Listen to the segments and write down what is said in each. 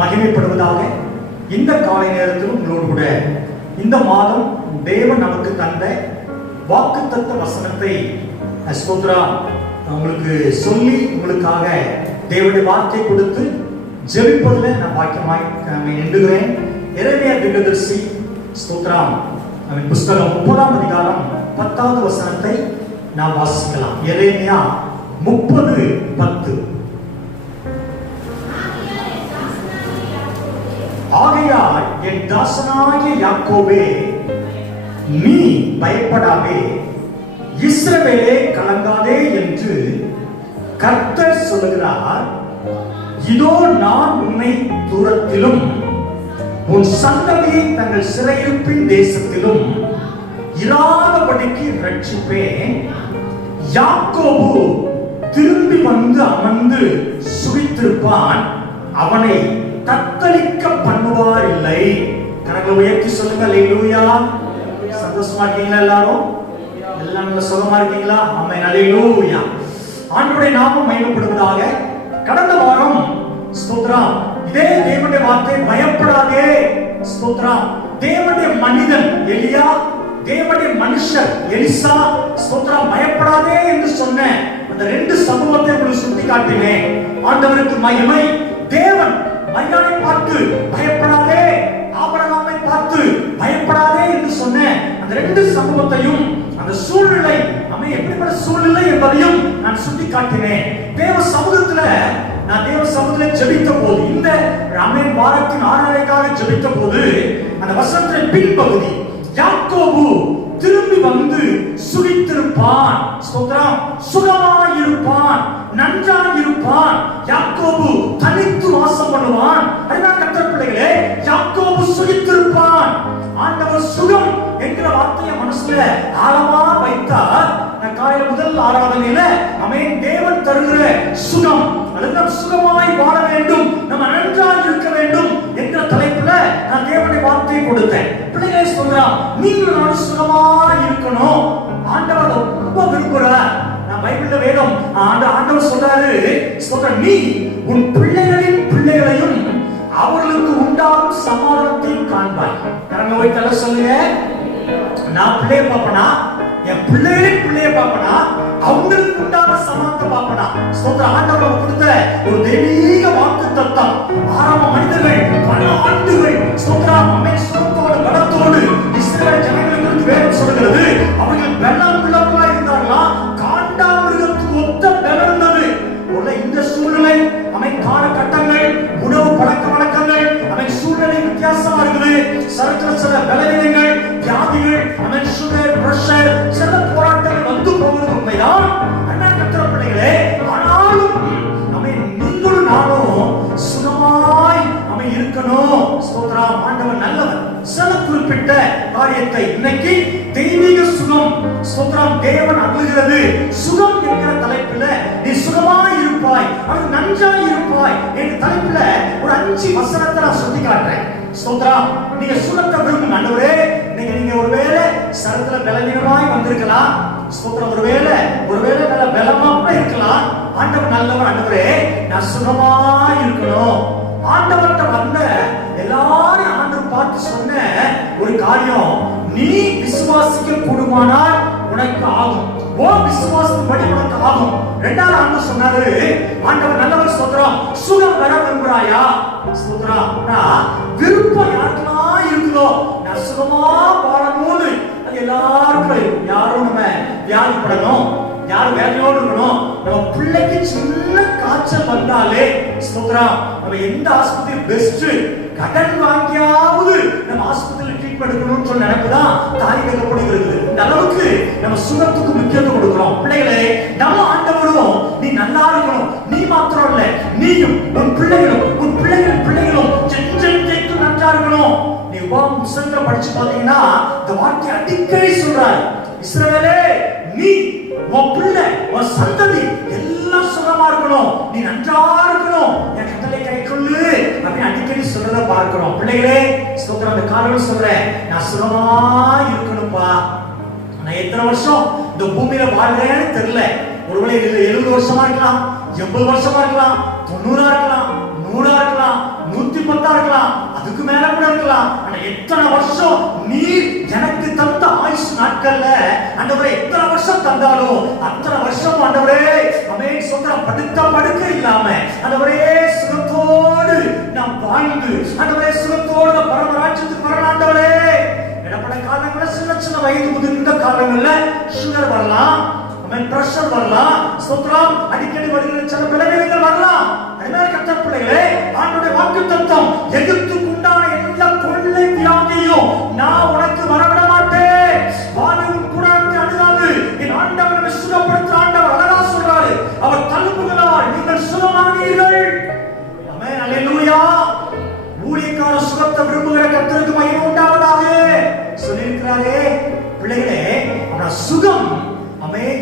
மகிமைப்படுவதாக. இந்த காலை நேரத்திலும் உங்களோடு கூட இந்த மாதம் தேவன் நமக்கு தந்த வாக்குத்தத்த வசனத்தை ஸ்தோத்ரா உங்களுக்கு சொல்லி உங்களுக்காக தேவனுடைய வார்த்தை கொடுத்து ஜெபிப்பதில் நான் பாக்கியமாய் எண்ணுகிறேன். எரேமியா தீர்க்கதரிசி ஸ்தோத்ரம் புஸ்தகம் 30ஆம் அதிகாரம் 10வது வசனத்தை நாம் வாசிக்கலாம். எரேமியா 30:10. ஆகையால் என் தாசனாகிய யாக்கோபே நீ பயப்படாதே, இஸ்ரவேலே கலங்காதே என்று கர்த்தர் சொல்லுகிறார். இதோ நான் உன்னை தூரத்திலும் உன் சந்ததியை தங்கள் சிறையிருப்பின் தேசத்திலும் இராதபடிக்கு ரட்சிப்பேன். யாக்கோபு திரும்பி வந்து அமர்ந்து சுகித்திருப்பான், அவனை தத்தளிக்க பண்ணுவார் இல்லை. கரங்களை உயர்த்தி சொல்லுங்க அல்லேலூயா. சந்தோஷமா இருக்கீங்களா? எல்லாரும் எல்லாம் நல்ல சுகமா இருக்கீங்களா? ஆமென் அல்லேலூயா. ஆண்டவருடைய நாமம் மகிமைப்படுவதாக. கடந்த வாரம் ஸ்தோத்திரம் இதே தேவனுடைய வார்த்தை பயப்படாதே ஸ்தோத்திரம் தேவனுடைய மனிதன் எலியா, தேவனுடைய மனுஷர் எலிசா ஸ்தோத்திரம் பயப்படாதே என்று சொன்ன அந்த ரெண்டு சம்பவத்தை உங்களுக்கு சுட்டி காட்டினேன். ஆண்டவருக்கு மகிமை. தேவன் மரியாதை பார்த்து பயப்படாதே, ஆபிரகாமை பார்த்து பயப்படாதே என்று சொன்ன அந்த ரெண்டு சம்பவத்தையும் அந்த சூழ்நிலை நம்ம எப்படிப்பட்ட சூழ்நிலை என்பதையும் நான் சுட்டி காட்டினேன். தேவ சமூகத்துல நான் தேவ சமூகத்துல ஜெபித்த போது, இந்த ராமேன் வாரத்தின் ஆராதனைக்காக ஜெபித்த போது அந்த வசனத்தின் பின்பகுதி யாக்கோபு திரும்பி வந்து சுகித்திருப்பான், ஸ்தோத்திரம் சுகமாய் இருப்பான், நன்றாய் இருப்பான். யாக்கோபு தனித்து வாசம் பண்ணுவான். அதுதான் கர்த்தர் பிள்ளைகளே, யாக்கோபு சுகித்திருப்பான். ஆண்டவர் சுகம் என்கிற வார்த்தையை மனசுல ஆழமா வைத்தார். நான் காலையில முதல் ஆராதனையில ஆமென் தேவன் தருகிற சுகம், அதுதான் சுகமாய் வாழ வேண்டும், நம்ம நன்றாக இருக்க வேண்டும் என்கிற தலைப்புல நான் தேவனுடைய வார்த்தையை கொடுத்தேன். பிள்ளைகளை சொல்றான், நீங்கள் நான் சுகமாய் இருக்கணும். ஆண்டவர் ரொம்ப விரும்புகிறார். நான் பைபிள்ல வேதம் ஆண்டவர் சொல்றாரு, நீ உன் பிள்ளைகளின் பிள்ளைகளையும் அவர்களுக்கு உண்டாகும் சமாதானத்தையும் காண்பாய். கரங்க போய் தலை சொல்லுங்க. நான் பிள்ளைய பாப்பனா, என் பிள்ளைகளின் பிள்ளைய பாப்பனா, அவங்களுக்கு உண்டான சமாதானத்தை பாப்பனா. ஸ்தோத்திரம். ஆண்டவர் கொடுத்த ஒரு தெய்வீக வாக்கு தத்தம். ஆரம்ப மனிதர்கள் பல ஆண்டுகள் ஸ்தோத்திரம் அமை சுகத்தோடு பலத்தோடு இஸ்ரவேல் ஜனங்களுக்கு வேதம் சொல்கிறது, அவர்கள் பலம் உள்ளவர்களா இருந்தார்களாம், காண்டாமிருகத்துக்கு ஒத்த பலம் இருந்தது. இந்த சூழ்நிலை அமை காலகட்டங்கள், உணவு பழக்க வழக்கங்கள் அமை சூழ்நிலை வித்தியாசமா இருக்குது. சில பலவீனங்கள், வியாதிகள், அமை சுகர், பிரஷர், சில போராட்டங்கள் வந்து போகிறது உண்மைதான். அண்ணா கர்த்தர் பிள்ளைகளே, ஆனாலும் அமை நீங்களும் நானும் சுகமாய் அமை இருக்கணும். ஸ்தோத்திரம். ஆண்டவர் நல்லவர். சில குறிப்பிட்ட காரியத்தை இன்னைக்கு தெய்வீக சுகம் ஸ்தோத்திரம் தேவன் அருளுகிறது. சுகம் என்கிற தலைப்பில் நீ சுகமாய் இருப்பாய், அது நன்றாய் இருப்பாய் என்ற தலைப்பில் ஒரு 5 வசனத்தை நான் சொல்லி காட்டுறேன். ஸ்தோத்திரம். நீங்க சுகத்தை விரும்புங்க. ஆண்டவரே, நீங்க ஒருவேளை சரத்துல பலவீனமாய் வந்திருக்கலாம். ஸ்தோத்திரம். ஒருவேளை நல்ல பலமா இருக்கலாம். ஆண்டவர் நல்லவர். ஆண்டவரே, நான் சுகமாய் இருக்கணும். ஆண்டவர்கிட்ட வந்த எல்லாரும் ஆண்டவர் பார்த்து சொன்ன ஒரு காரியம், நீ விசுவாசிக்க கூடுமானால் உனக்கு ஆகும். ஓ விசுவாசத்தின்படி உனக்கு ஆகும். இரண்டாவது ஆண்டவர் சொன்னாரு, ஆண்டவர் நல்லவர். ஸ்தோத்திரம். சுகம் பெற விரும்புறாயா? ஸ்தோத்திரம். விருப்பம் யாருக்கெல்லாம் இருக்குதோ, நான் சுகமா வாழணும்னு அது எல்லாருக்கும். யாரும் நம்ம வியாதிப்படணும், யாரும் வேலையோடு இருக்கணும். நம்ம பிள்ளைக்கு சின்ன காய்ச்சல் வந்தாலே ஸ்தோத்திரம் நம்ம எந்த ஆஸ்பத்திரி பெஸ்ட், கடன் வாங்கியாவது நம்ம ஆஸ்பத்திரியில் ட்ரீட்மெண்ட் எடுக்கணும்னு சொல்லி நினைப்புதான் தாய் கேட்கப்படுகிறது. இந்த அளவுக்கு நம்ம சுகத்துக்கு முக்கியத்துவம் கொடுக்கிறோம். பிள்ளைகளே, நம்ம ஆண்டவரும் நீ நல்லா இருக்கணும். நீ மாத்திரம் இல்ல, நீயும் உன் பிள்ளைகளும் உன் பிள்ளைகளின் பிள்ளைகளும் ஜென்ஜென்றைக்கும் நன்றா இருக்கணும். நீ புத்தகத்துல படிச்சு பாத்தீங்கன்னா இந்த வார்த்தை அடிக்கடி சொல்றாரு, இஸ்ரவேலே நீ உன் பிள்ளை உன் சந்ததி எல்லாம் சுகமா இருக்கணும், நீ நன்றா இருக்கணும், என் கட்டளை கைக்கொள்ளு அப்படின்னு அடிக்கடி சொல்றத பார்க்கிறோம். பிள்ளைகளே, ஸ்தோத்திரம். அந்த காரணம் சொல்றேன், நான் சுகமா இருக்கணும்பா. நான் எத்தனை வருஷம் இந்த பூமியில வாழ்றேன்னு தெரியல. ஒருவேளை 70 வருஷமா இருக்கலாம், 80 வருஷமா இருக்கலாம், 90 இருக்கலாம், 100 இருக்கலாம், 110 இருக்கலாம், அதுக்கு மேல கூட இருக்கலாம். ஆனா எத்தனை வருஷம் நீர் எனக்கு தந்த ஆயுசு நாட்கள்ல ஆண்டவரே எத்தனை வருஷம் தந்தாலும் அத்தனை வருஷம் ஆண்டவரே ஆமென் சொல்ற படுக்க இல்லாம ஆண்டவரே சுகத்தோடு நான் வாழ்ந்து ஆண்டவரே சுகத்தோடு பரமராஜ்யத்துக்கு வரணும். ஆண்டவரே இடப்பட காலங்கள்ல சின்ன வயது முதிர்ந்த காலங்கள்ல சுகர் வரலாம், பிரஷர் வரலாம், ஸ்தோத்திரம், அடிக்கடி வருகிற சில விளைவுகள் வரலாம். அதனால கர்த்தர் பிள்ளைகளே, ஆண்டவருடைய வாக்குத்தத்தம் எகிப்துக்கு உண்டான எல்லா கொள்ளை வியாதியும் நான் உனக்கு வரவிட மாட்டேன், வானவின் கூடாரத்தை அணுகாது, என் ஆண்டவரை சுகப்படுத்துற ஆண்டவர் அழகா சொல்றாரு, அவர் தழும்புகளால் நீங்கள் சுகமானீர்கள். ஆமென், அல்லேலூயா. ஊழியக்கார சுகத்தை விரும்புகிற கர்த்தருக்கு மகிமை உண்டாவதாக சொல்லியிருக்கிறாரே. பிள்ளைகளே, அவன் சுகம்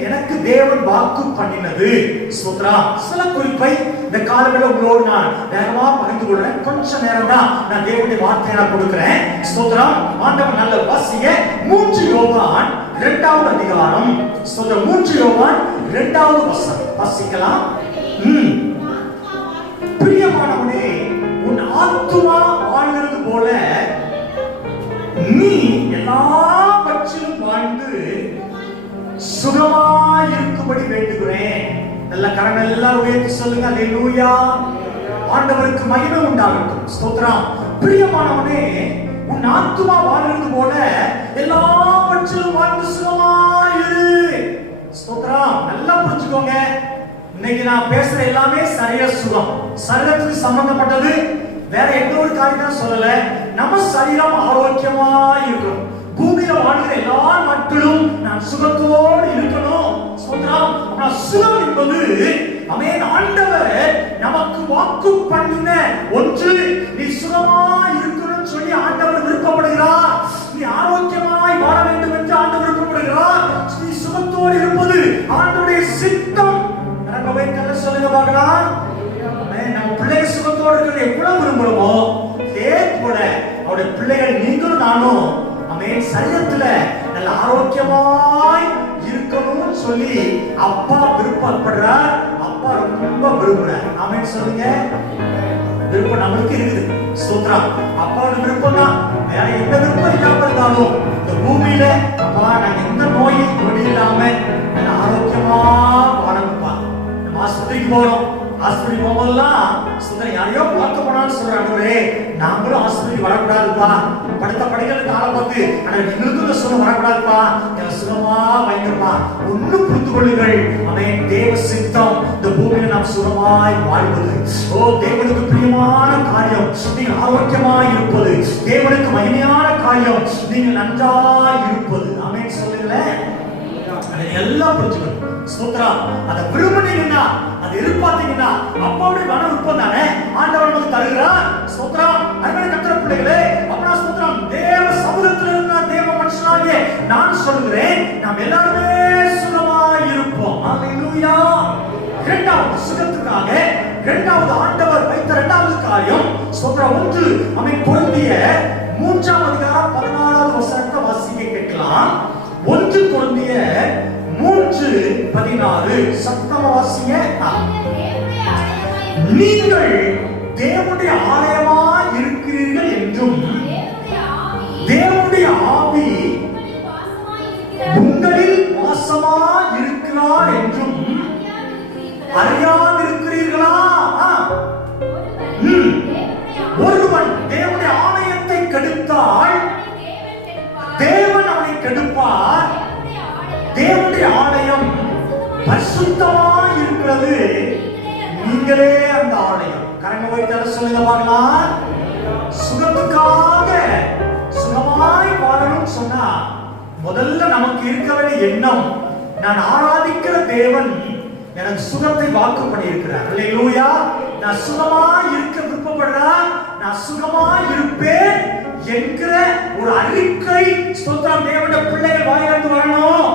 எனக்கு தேவன் வாக்கு பண்ணினது. ஸ்தோத்திரம். சில குறிப்பை இந்த காலங்களில் உங்களோடு நான் வேகமா பகிர்ந்து கொள்றேன். கொஞ்ச நேரம் தான் நான் தேவனுடைய வார்த்தையை நான் கொடுக்கிறேன். ஸ்தோத்திரம். ஆண்டவர் நல்ல வாசிங்க. 3 யோவான் 2வது அதிகாரம். ஸ்தோத்திரம். 3 யோவான் 2வது வசனம் வாசிக்கலாம். பிரியமானவனே, உன் ஆத்துமா வாழ்கிறது போல நீ எல்லாவற்றிலும் வாழ்ந்து சுகமாய் இருக்கும்படி வேண்டுகிறேன். நல்ல கரங்கள் எல்லாரும் உயர்த்தி சொல்லுங்க. அல்லேலூயா. ஆண்டவருக்கு மகிமை உண்டாகட்டும். ஸ்தோத்திரம். பிரியமானவனே, உன் ஆத்துமா வாழ்றது போல எல்லாவற்றிலும் வாழ்ந்து சுகமாய் இரு. ஸ்தோத்திரம். நல்லா புரிஞ்சுக்கோங்க. இன்னைக்கு நான் பேசுற எல்லாமே சரீர சுகம், சரீரத்துக்கு சம்பந்தப்பட்டது. வேற எந்த ஒரு காரியத்தையும் சொல்லல. நம்ம சரீரம் ஆரோக்கியமா இருக்கணும். பூமியில வாழ்கிற எல்லா நாட்களும் நான் சுகத்தோடு இருக்கணும். ஸ்தோத்திரம். அப்ப சுகம் என்பது ஆமென் ஆண்டவர் நமக்கு வாக்கு பண்ணின ஒன்று. நீ சுகமாய் இருக்கணும்னு சொல்லி ஆண்டவர் விருப்பப்படுகிறார். நீ ஆரோக்கியமாய் வாழ வேண்டும் என்று ஆண்டவர் விருப்பப்படுகிறார். நீ சுகத்தோடு இருப்பது ஆண்டவருடைய சித்தம். நம்ம வைக்கல சொல்லுங்க பார்க்கலாம். ஆமென். நம்ம பிள்ளைகள் சுகத்தோடு இருக்கிறது எவ்வளவு விரும்புறோமோ அதே போல அவருடைய பிள்ளைகள் நீங்களும் நானும் சரீரத்துல நல்ல ஆரோக்கியமாய் இருக்கணும்னு சொல்லி அப்பா விருப்பப்படுறார். அப்பா ரொம்ப விரும்புறார். ஆமென் சொல்லுங்க. விருப்பம் நம்மளுக்கு இருக்குது. ஸ்தோத்திரம். அப்பாவோட விருப்பம் தான். வேற எந்த விருப்பம் இல்லாம இருந்தாலும் இந்த பூமியில அப்பா நாங்க எந்த நோயும் நொடி இல்லாம நல்ல ஆரோக்கியமா வாழணும்ப்பா. நம்ம ஆஸ்பத்திரிக்கு போறோம். ஆஸ்பத்திரி போகும்போதெல்லாம் சுந்தரம் யாரையோ பார்க்க போனான்னு சொல்றாங்க. நாங்களும் ஆஸ்பத்திரிக்கு வரக்கூடாதுப்பா, படுத்த படைகளுக்கு ஆளை பார்த்து ஆனா எங்களுக்கு சுகம் வரக்கூடாதுப்பா, சுகமா வைங்கப்பா. ஒண்ணு புரிந்து கொள்ளுங்கள். அவன் தேவ சித்தம் இந்த பூமியில நாம் சுகமாய் வாழ்வது. ஓ தேவனுக்கு பிரியமான காரியம் நீங்கள் ஆரோக்கியமாய் இருப்பது. தேவனுக்கு மகிமையான காரியம் நீங்கள் நன்றாய் இருப்பது. ஆமென் சொல்லுங்களேன். அதை எல்லாம் புரிஞ்சுக்கணும். ஸ்தோத்திரம். அதை விரும்பினீங்கன்னா அதை எதிர்பார்த்தீங்கன்னா அப்பாவுடைய மன விருப்பம் தானே ஆண்டவர் நமக்கு தருகிறார். ஸ்தோத்திரம். அருமையான கர்த்தர் பிள்ளைகளே, அப்பா ஸ்தோத்திரம். தேவ சமூகத்தில் இருக்கிற தேவ மனுஷனாகிய நான் சொல்கிறேன், நாம் எல்லாருமே சுகமாய் இருப்போம். அல்லேலூயா. இரண்டாவது சுகத்துக்காக இரண்டாவது ஆண்டவர் வைத்த இரண்டாவது காரியம் ஸ்தோத்திரம். 1 அவன் கொரிந்திய 3ஆம் அதிகாரம் 14வது வசனத்தை வாசிக்க கேட்கலாம். 1 கொரிந்திய 3:16 சத்தமா வாசிங்க. நீங்கள் தேவனுடைய ஆலயமாய் இருக்கிறீர்கள் என்றும் தேவனுடைய ஆவி உங்களில் வாசமாய் இருக்கிறார் என்றும் அறியாதிருக்கிறீர்களா? ஒருவன் தேவனுடைய ஆலயத்தை கெடுத்தால் தேவன் அவனை கெடுப்பார். தேவனுடைய ஆலயம் பரிசுத்தமாய் இருக்கிறது, நீங்களே அந்த ஆலயம். கரங்க வைத்து சொல்லுங்க பார்க்கலாம். சுகத்துக்காக சுகமாய் வாழணும் சொன்னா முதல்ல நமக்கு இருக்க வேண்டிய எண்ணம், நான் ஆராதிக்கிற தேவன் எனக்கு சுகத்தை வாக்கு பண்ணி இருக்கிறார். அல்லேலூயா. நான் சுகமாய் இருக்க விருப்பப்படுறேன், நான் சுகமாய் இருப்பேன் என்கிற ஒரு அறிக்கை ஸ்தோத்திரம் தேவனுடைய பிள்ளைகள் வாயிலிருந்து வரணும்.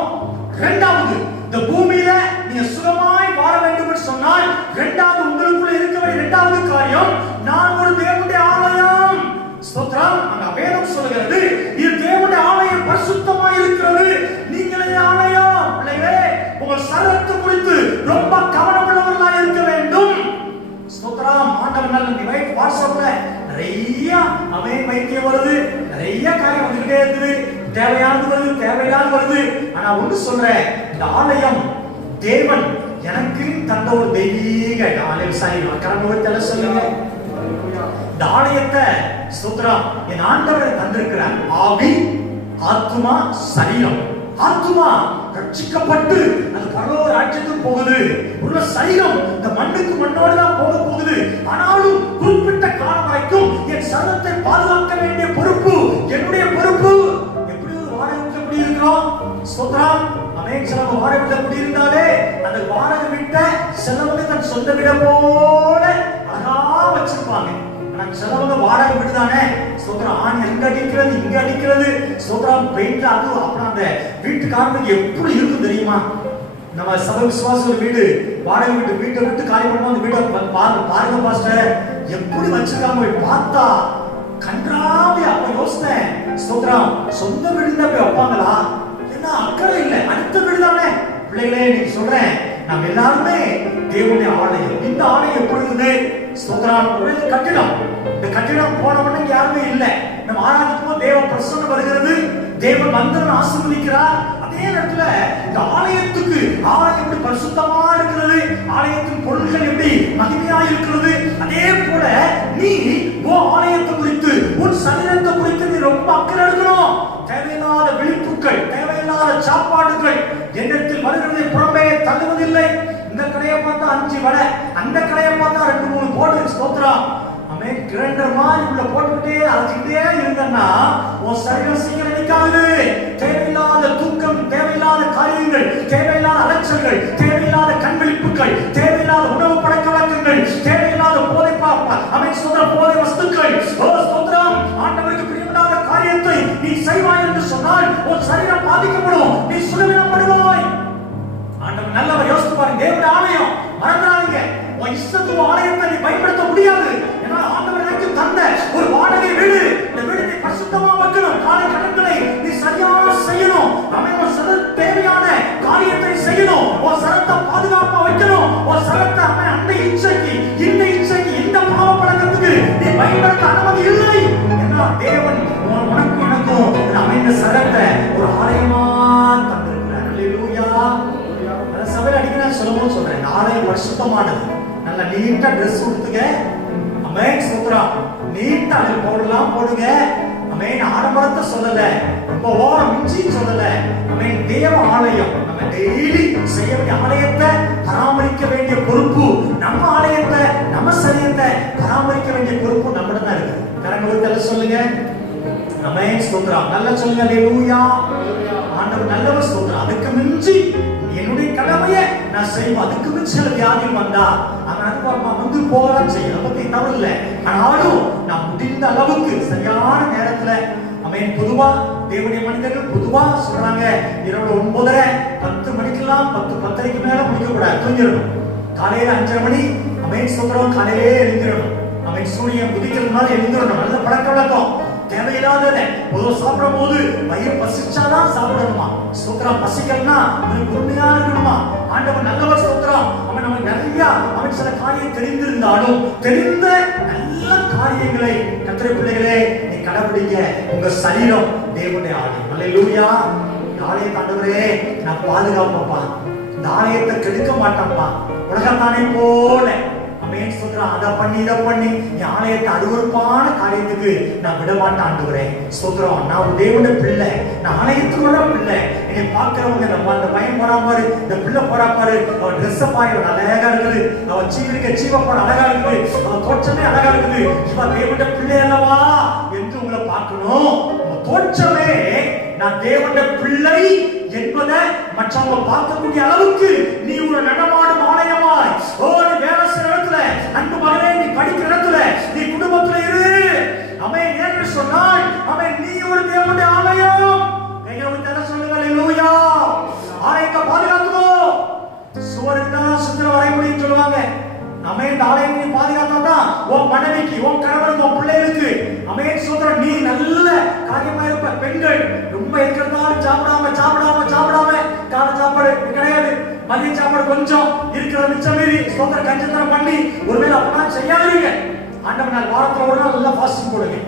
இரண்டாவது, இந்த பூமியில நீங்க சுகமாய் வாழ வேண்டும் என்று சொன்னால் இரண்டாவது உங்களுக்குள்ள இருக்க வேண்டிய இரண்டாவது காரியம், நான் ஒரு தேவனுடைய ஆலயம். ஸ்தோத்திரம். அந்த வேதம் சொல்கிறது, இது தேவனுடைய ஆலயம் பரிசுத்தமாய் இருக்கிறது, நீங்களே ஆலயம். பிள்ளைகளே, உங்கள் சரீரத்தை குறித்து ரொம்ப கவனமுள்ளவர்களாய் இருக்க வேண்டும். ஸ்தோத்திரம். ஆண்டவர் நல்ல தேவையானது வருது, தேவையில்லாத வருது. ஆனா ஒன்று சொல்றேன், இந்த ஆலயம் தேவன் எனக்கு தந்த ஒரு தெய்வீக ஆலயம். சாரி, கடவுளை சொல்லுங்க. இந்த ஆலயத்தை ஸ்தோத்திரம் என் ஆண்டவர் தந்திருக்கிறார். ஆவி, ஆத்துமா, சரீரம். ஆத்துமா ரட்சிக்கப்பட்டு அது பரலோக ராஜ்யத்துக்கு போகுது. உள்ள சரீரம் இந்த மண்ணுக்கு மண்ணோடு தான் போகுது. ஆனாலும் குறிப்பிட்ட காலம் வரைக்கும் என் சரீரத்தை பாதுகாக்க வேண்டிய பொறுப்பு என்னுடைய பொறுப்பு. எப்படி ஒரு வாடகை எப்படி இருக்கிறோம் ஸ்தோத்திரம். அநேக சிலவங்க வாடகை எப்படி இருந்தாலே அந்த வாடகை விட்ட சிலவங்க தன் சொந்த வீட போல அழகா வச்சிருப்பாங்க. சிலவங்க வாடகை விடுதானே ஸ்தோத்திரம், ஆண் எங்க அடிக்கிறது, இங்க அடிக்கிறது ஸ்தோத்திரம், பெயிண்ட். அது அப்புறம் அந்த வீட்டுக்காரனுக்கு எப்படி இருக்கும் தெரியுமா? நம்ம சபை விசுவாச வீடு வாடகை வீட்டை விட்டு காலி பண்ணுவோம். அந்த வீட்டை பாருங்க பாஸ்டர் எப்படி வச்சிருக்காங்க பார்த்தா கன்றாவி. அப்ப யோசனை ஸ்தோத்திரம், சொந்த வீடு தான் போய் வைப்பாங்களா? என்ன அக்கறை இல்லை, அடுத்த வீடு தானே. பிள்ளைகளே நீங்க சொல்றேன், நம்ம எல்லாருமே தேவனுடைய ஆலயம். இந்த ஆலயம் எப்பொழுதுமே ஸ்தோத்திரம் ஒரு கட்டிடம். இந்த கட்டிடம் போன உடனே யாருமே இல்லை. நம்ம ஆராதிக்கும் தேவ பிரசன்னம் வருகிறது, தேவன் மந்திரம் ஆசீர்வதிக்கிறார். அதே நேரத்துல இந்த ஆலயத்துக்கு ஆலயம் எப்படி பரிசுத்தமா இருக்கிறது, ஆலயத்தின் பொருட்கள் எப்படி மகிமையா இருக்கிறது, அதே போல நீ உன் ஆலயத்தை குறித்து உன் சரீரத்தை குறித்து நீ ரொம்ப அக்கறை எடுக்கணும். தேவையில்லாத விழிப்புகள், தேவையில்லாத சாப்பாடுகள் எண்ணத்தில் வருகிறதை புறம்பே தள்ளுவதில்லை. இந்த கடையை பார்த்தா 5 வடை, அந்த கடையை பார்த்தா 2-3 போட்டு ஸ்தோத்திரம். அமேன். கிரைண்டர் மாதிரி உள்ள போட்டுக்கிட்டே அரைச்சிக்கிட்டே இருந்தன்னா உன் சரீரம் சீக்கிரம் நிற்காது. தேவையில்லாத தூக்கம், தேவையில்லாத காரியங்கள், தேவையில்லாத அலைச்சல்கள், தேவையில்லாத கண்விழிப்புகள், தேவையில்லாத உணவு பழக்க வழக்கங்கள், தேவையில்லாத போதை அமேன் சொல்ற போதை வஸ்துக்கள். ஓ ஸ்தோத்திரம், ஆண்டவருக்கு பிரியமில்லாத காரியத்தை நீ செய்வாய் என்று சொன்னால் உன் சரீரம் பாதிக்கப்படும், நீ சுலபப்படுவாய். ஆண்டவர் நல்லவர். யோசித்து பாருங்க, தேவனுடைய ஆலயம் மறந்துடாதீங்க. உன் இஷ்டத்துக்கு ஆலயத்தை நீ பயன்படுத்த முடியாது. ஏன்னா ஆண்டவர் எனக்கு தந்த ஒரு வாடகை வீடு, இந்த வீட்டை பரிசுத்தமா வைக்கணும். காலை கடன்களை நீ சரியா செய்யணும். அவன் சத தேவையான காரியத்தை செய்யணும். உன் சரத்தை பாதுகாப்பா வைக்கணும். உன் சரத்தை அவன் அந்த இச்சைக்கு, இந்த இச்சைக்கு, இந்த பாவ பழக்கத்துக்கு நீ பயன்படுத்த அனுமதி இல்லை. ஏன்னா தேவன் உனக்கு எனக்கும் அமைந்த சரத்தை ஒரு ஆலயமா தந்திருக்கிறார். அல்லேலூயா. சபையில் அடிக்க சொல்லவும் சொல்றேன், ஆலயம் பரிசுத்தமானது. நல்ல நீட்டா ட்ரெஸ் கொடுத்துங்க. அமேன் ஸ்தோத்திரம். நீட்டா போடலாம் போடுங்க. அமேன். ஆடம்பரத்தை சொல்லல, ரொம்ப ஓரம் மிஞ்சி சொல்லல. அமேன். தேவ ஆலயம் நம்ம டெய்லி செய்ய வேண்டிய ஆலயத்தை பராமரிக்க வேண்டிய பொறுப்பு நம்ம ஆலயத்தை, நம்ம சரீரத்தை பராமரிக்க வேண்டிய பொறுப்பு நம்மிடம் தான் இருக்கு. கரங்களை சொல்லுங்க. அமேன் ஸ்தோத்திரம். நல்லா சொல்லுங்க. அல்லேலூயா. ஆண்டவர் நல்லவர் ஸ்தோத்திரம். அதுக்கு மிஞ்சி என்னுடைய கடமையை நான் செய்வோம். அதுக்கு மிச்ச வியாதி வந்தா அவன் அதுக்கு வந்து போகலாம் செய்யும், பத்தி தவறு இல்லை. ஆனாலும் நான் முடிந்த அளவுக்கு சரியான நேரத்துல அவன் பொதுவா தேவனுடைய மனிதர்கள் பொதுவா சொல்றாங்க, இரவு 9:30 10 மணிக்கெல்லாம் 10:30க்கு மேல முடிக்க கூடாது, தூங்கிடணும். காலையில 5:30 மணி அவன் சொல்றோம், காலையிலே எழுந்திரணும். அவன் சூரியன் உதிக்கிறதுனால எழுந்திரணும். நல்ல பழக்க வழக்கம். தேவையில்லாத பொதுவா சாப்பிடும் போது வயிறு பசிச்சாதான் சாப்பிடணுமா ஸ்தோத்திரம். பசிக்கலனா பொறுமையா இருக்கணுமா. ஆண்டவன் நல்லவர் ஸ்தோத்திரம். அவன் நமக்கு நிறைய அவன் சில காரியம் தெரிந்திருந்தாலும் தெரிந்த நல்ல காரியங்களை கர்த்தருடைய பிள்ளைகளே நீ கடைபிடிக்க. உங்க சரீரம் தேவனுடைய ஆலயம். அல்லேலூயா. இந்த ஆலயத்தை ஆண்டவரே நான் பாதுகாப்பப்பா, இந்த ஆலயத்தை கெடுக்க மாட்டேன்ப்பா. உலகத்தானே போல அமேன் ஸ்தோத்திரம். அதை பண்ணி இதை பண்ணி என் ஆலயத்தை அருவருப்பான காரியத்துக்கு நான் விட மாட்டேன் ஆண்டவரே ஸ்தோத்திரம். நான் ஒரு தேவனுடைய பிள்ளை, நான் ஆலயத்தோட பிள்ளை. என்னை பார்க்கிறவங்க நம்ம அந்த பயம் போறாப்பாரு, இந்த பிள்ளை போறாப்பாரு, அவன் ட்ரெஸ்ஸை பாரு அழகா இருக்குது, அவன் சீவிருக்க சீவப்பாடு அழகா இருக்குது, அவன் தோற்றமே அழகா இருக்குது, இவன் தேவனுடைய பிள்ளை அல்லவா என்று உங்களை பார்க்கணும். தோற்றமே நான் தேவனுடைய பிள்ளை என்பதை மற்றவங்க பார்க்கக்கூடிய அளவுக்கு நீ ஒரு நடமாடும் ஆலயமாய். ஓ, நீ வேலை செய்யற இடத்துல, அன்பு மகனே, நீ படிக்கிற இடத்துல, நீ குடும்பத்துல இரு. அவன் ஏன்னு சொன்னால் அவன் நீ ஒரு தேவனுடைய ஆலயம். சொல்லுங்க. அல்லேலூயா. ஆலயத்தை பாதுகாத்துக்கோ. சுவருக்கு தான் சுந்தர வரைமுறைன்னு சொல்லுவாங்க. நம்ம இந்த ஆலயம் நீ பாதுகாத்தான் உன் மனைவிக்கு, உன் கணவனுக்கு, உன் பிள்ளைகளுக்கு அமேன் சொல்ற நீ நல்ல காரியமா இருப்ப. பெண்கள் ரொம்ப இருக்கிறதாலும் சாப்பிடாம காலை சாப்பாடு கிடையாது, மதிய சாப்பாடு கொஞ்சம் இருக்கிற மிச்சம் மீறி ஸ்தோத்திர கஞ்சத்தனம் பண்ணி ஒருவேளை அப்படிலாம் செய்யாதீங்க. ஆண்டவன் நாள் வாரத்துல ஒரு நாள் நல்லா ஃபாஸ்டிங் போடுங்க.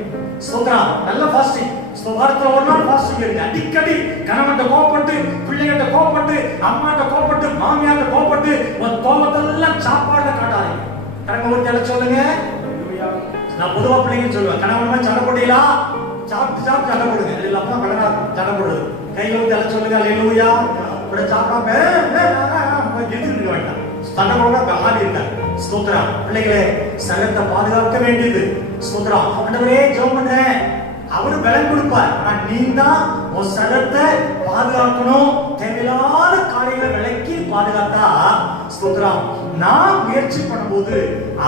ஸ்தோத்திரம். நல்ல ஃபாஸ்டிங் வாரத்துல ஒரு நாள் பாசிட்டிவ் இருங்க. அடிக்கடி கணவன்கிட்ட கோபப்பட்டு, பிள்ளைகிட்ட கோபப்பட்டு, அம்மாட்ட கோபப்பட்டு, மாமியார்ட்ட கோபப்பட்டு, உன் கோபத்தெல்லாம் சாப்பாடுல காட்டாதீங்க. கணக்கு ஒரு சொல்லுங்க. நான் பொதுவா பிள்ளைங்க சொல்லுவேன், கணவன் சண்டை போட்டீங்களா, சாப்பிட்டு சாப்பிட்டு சண்டை போடுங்க. இல்லப்பா கடனா சண்டை போடுது, கையில வந்து எல்லாம் சொல்லுங்க. அல்லேலூயா. இப்படி சாப்பிடாம எதிர்க்க வேண்டாம், சண்டை போட ஆடி இருக்காரு. ஸ்தோத்திரம். பிள்ளைகளே, சகத்தை பாதுகாக்க வேண்டியது. ஸ்தோத்திரம். ஆண்டவரே ஜெபம் பண்றேன், அவரு பலன் கொடுப்பார். ஆனா நீ தான் உன் சகத்தை பாதுகாக்கணும். தேவையில்லாத காரியங்களை விலக்கி பாதுகாத்தா, ஸ்தோத்திரம், நான் முயற்சி பண்ணும்போது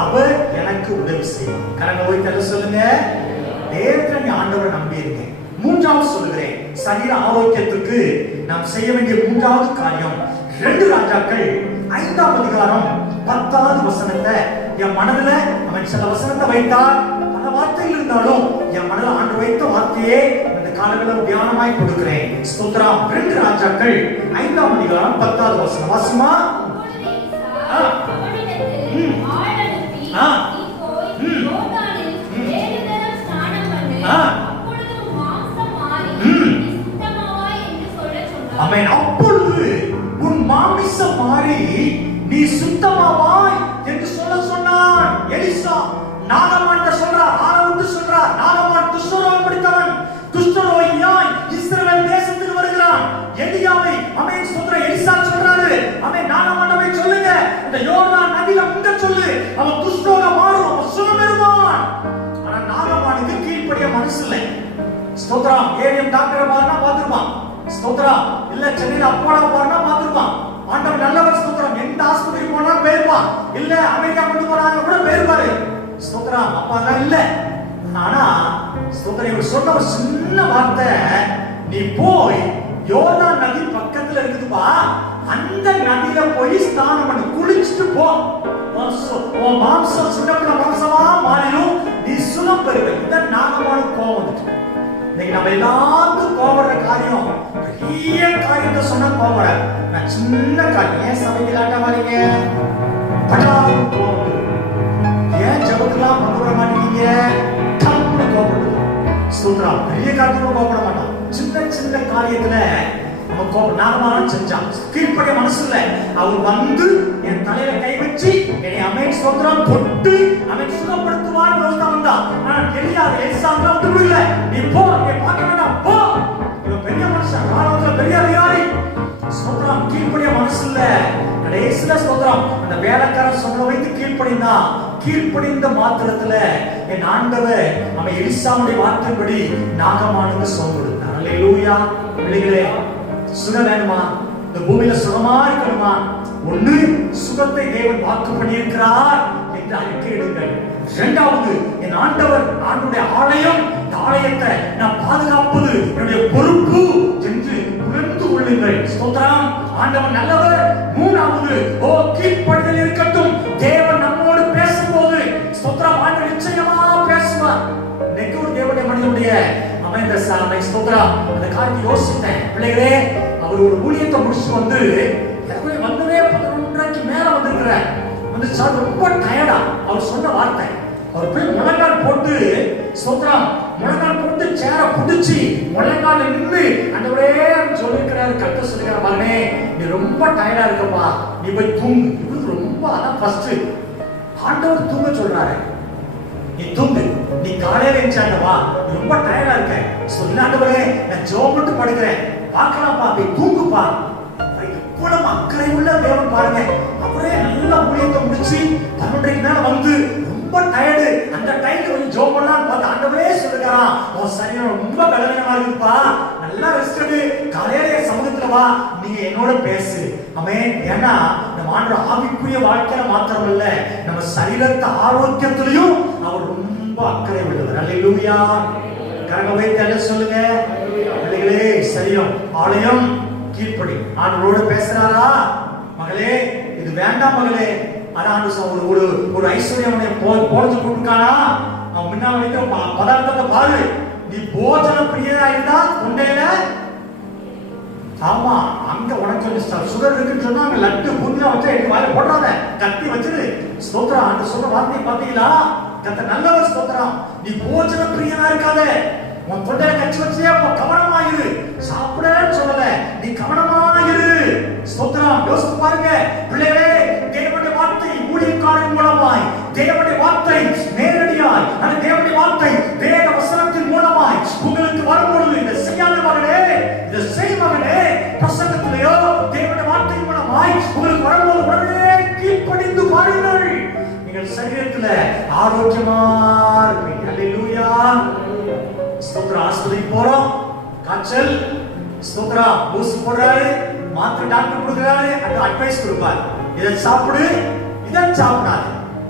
அவர் எனக்கு உதவி செய்வார். கரங்க போய் தர சொல்லுங்க. நேரத்துல நீ ஆண்டவரை நம்பி இருங்க. மூன்றாவது சொல்லுகிறேன், சரீர ஆரோக்கியத்துக்கு நாம் செய்ய வேண்டிய மூன்றாவது காரியம் 2 ராஜாக்கள் 5ஆம் அதிகாரம் 10வது வசனத்தை என் மனதுல அவன் சில வசனத்தை வைத்தார். பல வார்த்தைகள் இருந்தாலும் என் மனதில் ஆண்டு வைத்த வார்த்தையே இந்த காலங்களில் தியானமாய் கொடுக்கிறேன். ஸ்தோத்திரம். 2 ராஜாக்கள் 5ஆம் அதிகாரம் 10வது வசனம் வாசிமா. அப்பொழுது உன் மாமிசம் மாறி நீ சுத்தமாவாய் என்று சொல்ல சொன்னான். எலிசா நாகமான்ட்ட சொல்றார், ஆரோவுக்கு சொல்றார், நாகமான் குஷ்டரோகம் பிடித்தவன், குஷ்டரோகியாய் இஸ்ரவேல் தேசத்துக்கு வருகிறான். எலியாவை அவன் சொல்ற எலிசா சொல்றாரு, அவன் நாகமான்டவை சொல்லுங்க, இந்த யோர்தான் நதியில முங்க சொல்லு, அவன் குஷ்டரோகம் மாறும், அவன் சுகம் பெறுவான். ஆனா நாகமானுக்கு கீழ்ப்படிய மனசு இல்லை. ஸ்தோத்திரம். ஏவிஎம் டாக்டர் பாருனா பாத்துருப்பான். ஸ்தோத்திரம். இல்ல சென்னையில அப்போலா பாருனா பாத்துருப்பான். ஆண்டவர் நல்லவர். ஸ்தோத்திரம். எந்த ஆஸ்பத்திரி போனா போயிருப்பான். இல்ல அமெரிக்கா கொண்டு போறாங்க கூட போயிருப்பாரு. ஸ்தோத்திரம். அப்பா தான் இல்ல. ஆனா ஸ்தோத்திரம், இவர் சொன்ன ஒரு சின்ன வார்த்தை, நீ போய் யோர்தான் நதி பக்கத்துல இருக்குதுப்பா, அந்த நதியில போய் ஸ்நானம் பண்ணி குளிச்சுட்டு போ, உன் மாம்சம் சின்னப்பிள்ள மாம்சமா மாறிடும், நீ சுகம் பெறுவ. இதான் நாகமான கோபம் வந்துட்டு. இன்னைக்கு நம்ம எல்லாத்துக்கும் கோபப்படுற காரியம், பெரிய காரியத்தை சொன்னா கோபப்பட, நான் சின்ன காரியம். ஏன் சபைக்கலாட்ட வரீங்க, ஏன் ஜபத்துலாம் கொண்டு வர மாட்டீங்க, கோபப்படுது. ஸ்தோத்திரம். பெரிய காரியத்துல கோபப்பட மாட்டான், சின்ன சின்ன காரியத்துல நம்ம கோபம். நாகமானம் செஞ்சான், கீழ்ப்படிய மனசு இல்ல. அவர் வந்து என் தலையில கை வச்சு என்னை அமேன் ஸ்தோத்திரம் தொட்டு அவன் சுகப்படுத்துவார் வந்தான். ஆனா எலியாவை எலிசாவை விட்டு விடல. நீ போ, நீ பார்க்க வேண்டாம், போ. இவன் பெரிய மனுஷன், ராணுவத்துல பெரிய அதிகாரி. ஸ்தோத்திரம். கீழ்ப்படிய மனசு இல்ல. கடைசியில ஸ்தோத்திரம், அந்த வேலைக்காரன் சொல்ல வைத்து கீழ்ப்படிந்தா. கீழ்ப்படிந்த மாத்திரத்துல என் ஆண்டவர் அவன் எலிசாவுடைய வார்த்தைப்படி நாகமானுக்கு சுகம் கொடுத்தார். அல்லேலூயா. பிள்ளைகளே, சுகம் வேணுமா? இந்த பூமியில சுகமா இருக்கணுமா? ஒண்ணு, சுகத்தை தேவன் வாக்கு பண்ணியிருக்கிறார் என்று அறிக்கையிடுங்கள். இரண்டாவது, என் ஆண்டவர் ஆண்டுடைய ஆலயம், இந்த ஆலயத்தை நான் பாதுகாப்பது என்னுடைய பொறுப்பு என்று உணர்ந்து கொள்ளுங்கள். ஸ்தோத்திரம். ஆண்டவர் நல்லவர். மூணாவது, ஓ கீழ்ப்படிதல் இருக்கட்டும். தேவன் நம்மோடு பேசும்போது ஸ்தோத்திரம், ஆண்டவர் நிச்சயமா பேசுவார். இன்னைக்கு ஒரு தேவனுடைய மனிதனுடைய அமைந்த சாமை ஸ்தோத்திரம், அந்த காரியத்தை யோசித்தேன். பிள்ளைகளே, அவர் ஒரு ஊழியத்தை முடிச்சு வந்து வந்ததே 11:30 மேல வந்திருக்கிறார். வந்து சார் ரொம்ப டயர்டா. அவர் சொன்ன வார்த்தை, அவர் போய் முழங்கால் போட்டு ஸ்தோத்திரம், முழங்கால் போட்டு சேர புடிச்சு முழங்கால நின்று ஆண்டவரே சொல்லிருக்கிறாரு. கட்ட சொல்லுகிறார், மகனே நீ ரொம்ப டயர்டா இருக்கப்பா, நீ போய் தூங்கு. இவருக்கு ரொம்ப, அதான் ஃபர்ஸ்ட் ஆண்டவர் தூங்க சொல்றாரு. நீ தூங்கு, நீ காலையில எஞ்சாண்டவா, நீ ரொம்ப டயர்டா இருக்க. சொல்ல ஆண்டவரே நான் ஜெபம் பண்ணி படுக்கிறேன், பார்க்கலாம்ப்பா, போய் தூங்குப்பா. இவ்வளவு அக்கறை உள்ள தேவன் பாருங்க. அவரே நல்ல ஊழியத்தை முடிச்சு 12 நாள் வந்து ரொம்ப டயர்டு. அந்த டைம்ல கொஞ்சம் ஜெபம் பண்ணலாம் பார்த்து ஆண்டவரே சொல்லுகிறான், உன் சரீரம் ரொம்ப பலவீனமா இருக்குப்பா, நல்லா ரெஸ்ட் எடு, காலையில சமூகத்துல வா, நீங்க என்னோட பேசு. ஆமென். ஏன்னா நம்ம ஆண்டவர் ஆவிக்குரிய வாழ்க்கையில மாத்திரம் இல்ல, நம்ம சரீரத்தை ஆரோக்கியத்திலையும் அவர் ரொம்ப அக்கறை உள்ளவர். அல்லேலூயா. கரங்களை தள்ள சொல்லுங்க. பிள்ளைகளே, சரீரம் ஆலயம், கீழ்ப்படி. ஆண்டவரோட பேசுறாரா? மகளே இது வேண்டாம் மகளே. ஆனா ஒரு ஒரு ஐஸ்வர்யம் போறது கொடுக்கானா, அவன் முன்னால வைக்கிற பதார்த்தத்தை பாரு. நீ போஜன பிரியரா இருந்தா கொண்டையில, ஆமா அங்க உனக்கு சுகர் இருக்குன்னு சொன்னா அங்க லட்டு புண்ணியா வச்சா எடுத்து வாயில போடுறாத, கத்தி வச்சிரு. ஸ்தோத்திரம். அந்த சொல்ற வார்த்தையை பாத்தீங்களா? கத்த நல்லவர். ஸ்தோத்திரம். நீ போஜன பிரியனா இருக்காத. உன் தொண்டையில கச்சி வச்சியா, கவனமாயிரு. சாப்பிடன்னு சொல்லல, நீ கவனமாயிரு. ஸ்தோத்திரம். யோசித்து பாருங்க பிள்ளைகளே, தேவனுடைய வார்த்தை ஊழியக்காரன் மூலமாய், தேவனுடைய வார்த்தை நேரடியாய், அந்த தேவனுடைய வார்த்தை வேத வசனத்தின் மூலமாய் உங்களுக்கு வரும்பொழுது, இந்த செய்யாத மகனே, இந்த செய் மகனே, பிரசங்கத்திலேயோ தேவனுடைய வார்த்தை மூலமாய் உங்களுக்கு வரும்போது உடனே கீழ்ப்படிந்து பாருங்கள். நீங்கள் சரீரத்துல ஆரோக்கியமா இருப்பீங்க. அல்லேலூயா. ஸ்தோத்திரம். ஆஸ்பத்திரிக்கு போறோம், காய்ச்சல், ஸ்தோத்திரம், ஊசி போடுறாரு, மாத்திரை டாக்டர் கொடுக்குறாரு, அட்வைஸ் கொடுப்பாரு, இதை சாப்பிடு, இதை சாப்பிடாது.